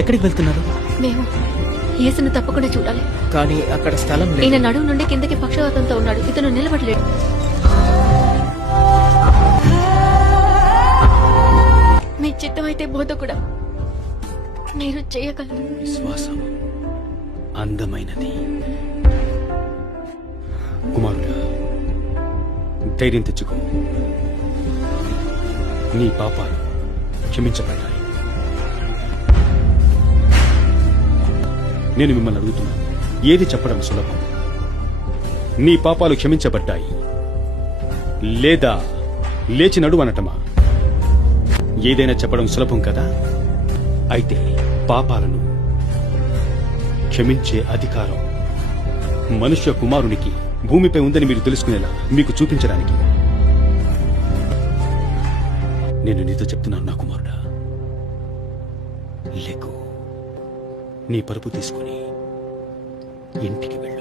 ఎక్కడికి వెళ్తున్నారు? మేము యేసును తప్పకుండా చూడాలి. కానీ అక్కడ స్థలం లేదు. ఈయన నడుము నుండి కిందకి పక్షవాతంతో ఉన్నాడు. ఇతను నిలబడలేడు. మీ చిత్తం అయితే బోధకుడా మీరు చేయగలరు. విశ్వాసం అందమైనది. కుమారుడా, ధైర్యం తెచ్చుకో. నీ పాపాలు క్షమించబడ్డాయి. నేను మిమ్మల్ని అడుగుతున్నాను, ఏది చెప్పడం సులభం? నీ పాపాలు క్షమించబడ్డాయి లేదా లేచి నడు అనటమా? ఏదైనా చెప్పడం సులభం కదా. అయితే పాపాలను క్షమించే అధికారం మనుష్య కుమారునికి భూమిపై ఉందని మీరు తెలుసుకునేలా మీకు చూపించడానికి నేను నీతో చెప్తున్నాను. నా కుమారుడా, లేకు, నీ పరుపు తీసుకుని ఇంటికి వెళ్ళు.